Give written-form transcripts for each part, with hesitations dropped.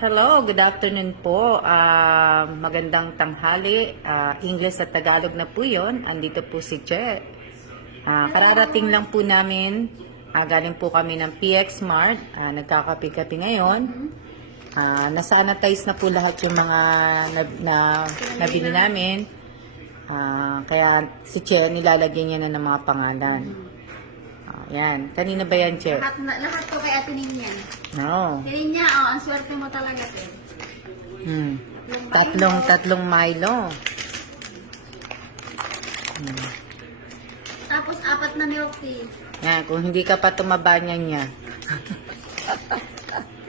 Hello, good afternoon po. Magandang tanghali. English at Tagalog na po yun. Andito po si Che. Kararating lang po namin. Galing po kami ng PX Mart. Nagkakape-kape ngayon. Nasanitize na po lahat yung mga nabili namin. Kaya si Che, nilalagyan niya na ng mga pangalan. Yan. Kanina ba yan, Che? Lahat po kay Ate Ninya. No. Ninya, ang swerte mo talaga, Te. Tatlong Milo. Tapos 4 na milk tea. Yan, kung hindi ka pa tumaba niya.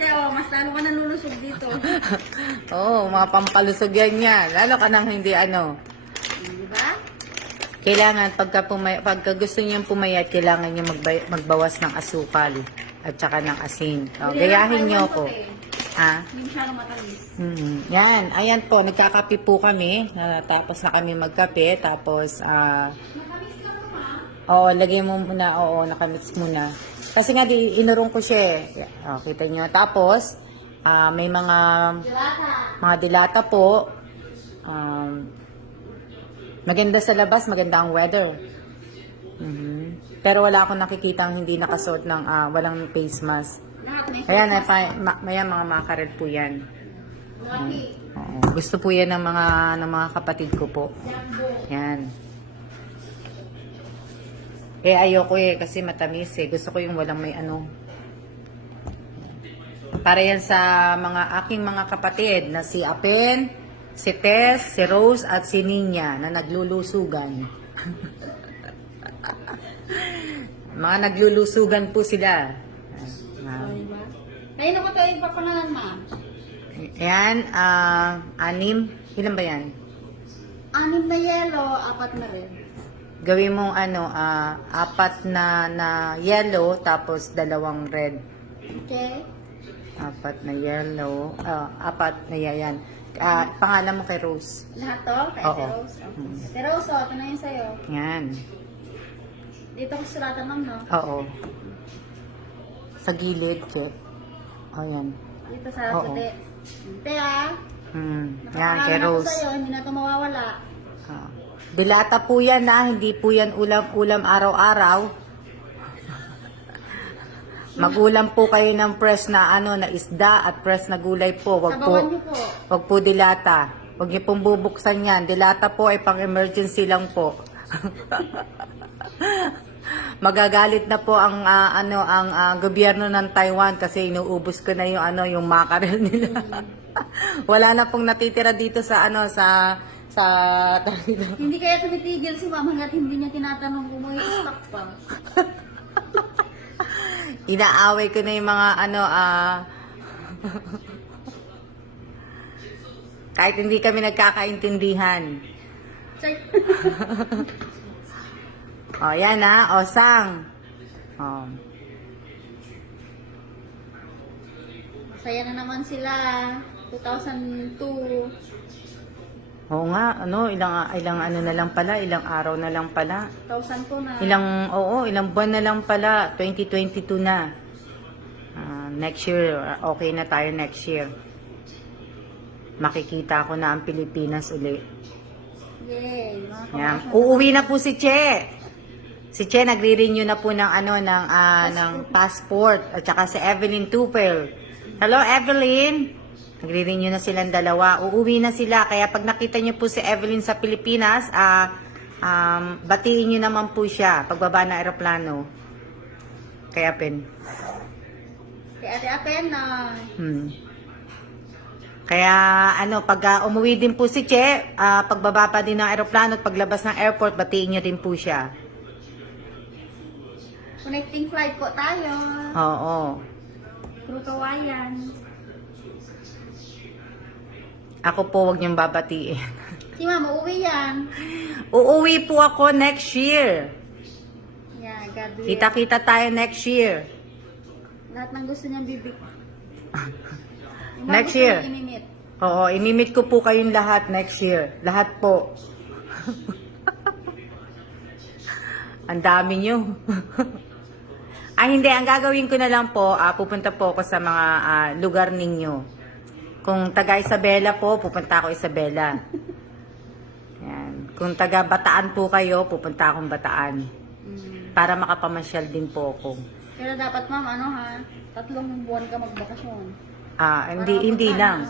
Kaya mas lalo ka nalulusog dito. Oo, mga pampalusog yan niya. Lalo ka nang hindi Di ba? Kailangan, pagka gusto niyang pumayat, kailangan niyo magbawas ng asukal at saka ng asin. Gayahin niyo ko. Ha? Hindi masyadong matamis. Yan, ayan po, nagkakape po kami. Tapos na kami magkape. Tapos, Matamis ka po, ma? oo, lagay mo muna. Oo, nakamix muna. Kasi nga, inurong ko siya eh. Kita niyo. Tapos, may mga dilata po. Maganda sa labas, maganda ang weather. Pero wala akong nakikitang hindi nakasuot ng walang face mask. Lahat may Ayan, mga makared po yan. Lagi. Oo. Gusto po yan ng mga kapatid ko po. Yan. Ayoko kasi matamis eh. Gusto ko yung walang may Para yan sa aking mga kapatid na si Apen, si Tess, si Rose, at si Ninya na naglulusugan. Mga naglulusugan po sila. Ayun ako ito, iba pangalan, ma. Ayan, 6. Ilan ba yan? 6 na yellow, 4 na red. Gawin mong 4 na yellow, tapos 2 red. Okay? 4 na yellow, 4 na yan. Pangalan mo kay Rose. Lahat to? Kay Oo. Ate Rose? Okay. Ate Rose, ito na yun sa'yo. Yan. Dito ko sulatan, ma'am, no? Oo. Sa gilid, check. Yan. Dito sa Oo. puti. Te, ah. Yan, kay Rose. Sa'yo, hindi na ito mawawala. Dilata po yan hindi po yan ulam araw-araw. Magulam po kayo ng fresh na na isda at fresh na gulay po. Sabawan niyo po. Wag po dilata. Wag niyo pong bubuksan yan. Dilata po ay pang emergency lang po. Magagalit na po ang gobyerno ng Taiwan kasi inuubos ko na yung mackerel nila. Wala na pong natitira dito sa Hindi kaya tumitigil si ma'am hanggat hindi niya tinatanong kung may stock pa. Inaaway ko na yung mga kahit hindi kami nagkakaintindihan. Check. Yan Sang. Masaya na naman sila. 2002. Oo nga, ilang na lang pala, ilang araw na lang pala. 2000 po na. Ilang buwan na lang pala, 2022 na. Next year, okay na tayo next year. Makikita ko na ang Pilipinas uli. Yay. Yan. Uuwi na po si Che. Si Che nagre-renew na po ng passport at saka si Evelyn Tupel. Hello Evelyn. Nagre-renew na silang dalawa. Uuwi na sila. Kaya pag nakita niyo po si Evelyn sa Pilipinas, batiin niyo naman po siya pagbaba ng eroplano. Kaya Pen. Kay Ate Apen na. Kaya pag umuwi din po si Che, pagbaba pa din ng eroplano at paglabas ng airport, batiin niyo din po siya. Connecting flight po tayo. Oo. Through Kawayan. Ako po, wag niyong babatiin. Si ma'am, uuwi yan. Uuwi po ako next year. Yeah, God willing. Kita-kita tayo next year. Lahat ng gusto niyang bibig. Next year. Inimit. Oo, imimit ko po kayong lahat next year. Lahat po. Ang dami nyo. Hindi. Ang gagawin ko na lang po, pupunta po ako sa mga lugar ninyo. Kung taga Isabela po, pupunta ako Isabela. Yan. Kung taga Bataan po kayo, pupunta akong Bataan. Para makapamasyal din po ako. Pero dapat ma'am, ano ha, 3 buwan ka magbakasyon. Hindi lang.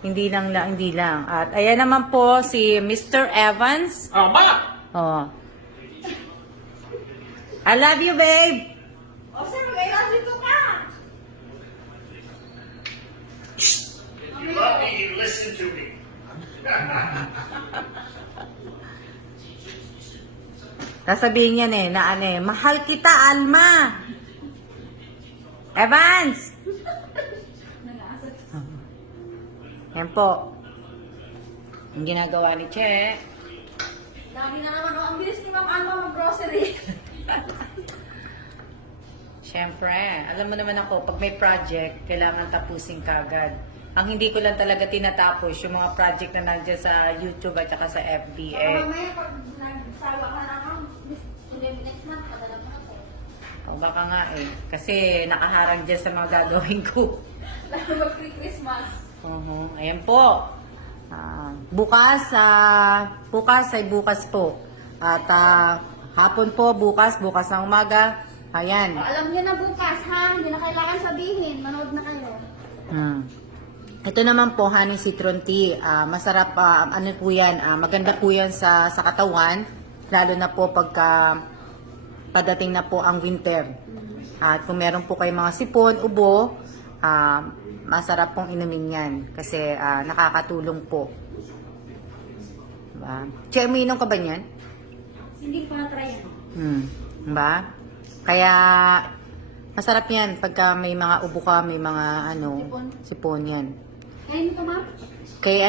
Hindi lang. At ayan naman po si Mr. Evans. Oh. I love you, babe. O sir, mag-ilan dito ka! You love me, you listen to me. Sasabihin niyan na mahal kita, Alma. Evans! Yan po. Ang ginagawa ni Che. Lagi na naman, ang bilis ni Ma'am Alma mag-grocery. Siyempre, alam mo naman ako, pag may project, kailangan tapusin kagad. Ang hindi ko lang talaga tinatapos, yung mga project na nandiyan sa YouTube at saka sa FB. Mamaya pag nagsawa ka na ma'am, next month, padala mo na po. O baka nga kasi nakaharang dyan sa mga gagawin ko. Lalo mag-Christmas. Ayan po. Bukas ay bukas po. At hapon po, bukas ng umaga. Ayan. Alam niyo na bukas ha, hindi na kailangan sabihin, manood na kayo. Ito naman po, honey citron tea. Masarap, ano po yan, maganda po yan sa katawan. Lalo na po pagka padating na po ang winter. At kung meron po kayo mga sipon, ubo, masarap pong inumin yan. Kasi nakakatulong po. Diba? Che, umiinom ka ba niyan? Hindi ko na-try yan. Diba? Kaya masarap yan pagka may mga ubo ka, may mga sipon yan. Kaya nito ma'am? Kay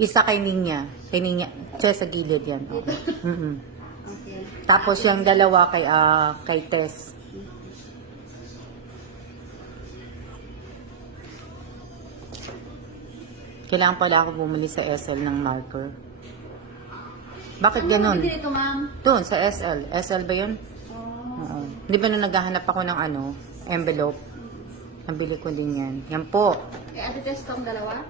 isa kay Ninya. Kay Ninya, sa gilid yan. Okay. Okay. Tapos yung dalawa kay Tess. Kailangan pala ako bumili sa SL ng marker. Bakit ganun? Ano dito ma'am? Doon, sa SL. SL ba yun? Oo. Di ba nung naghahanap ako ng envelope? Nabili ko din yan. Yan po. Kaya ate test tong dalawa?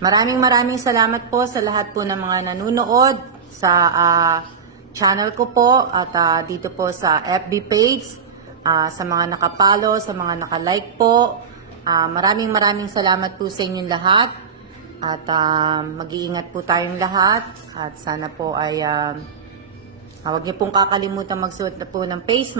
Maraming salamat po sa lahat po ng mga nanonood sa channel ko po at dito po sa FB page, sa mga nakapalo, sa mga nakalike po. Maraming salamat po sa inyong lahat at mag-iingat po tayong lahat at sana po ay huwag niyo pong kakalimutan magsuot na po ng face mask.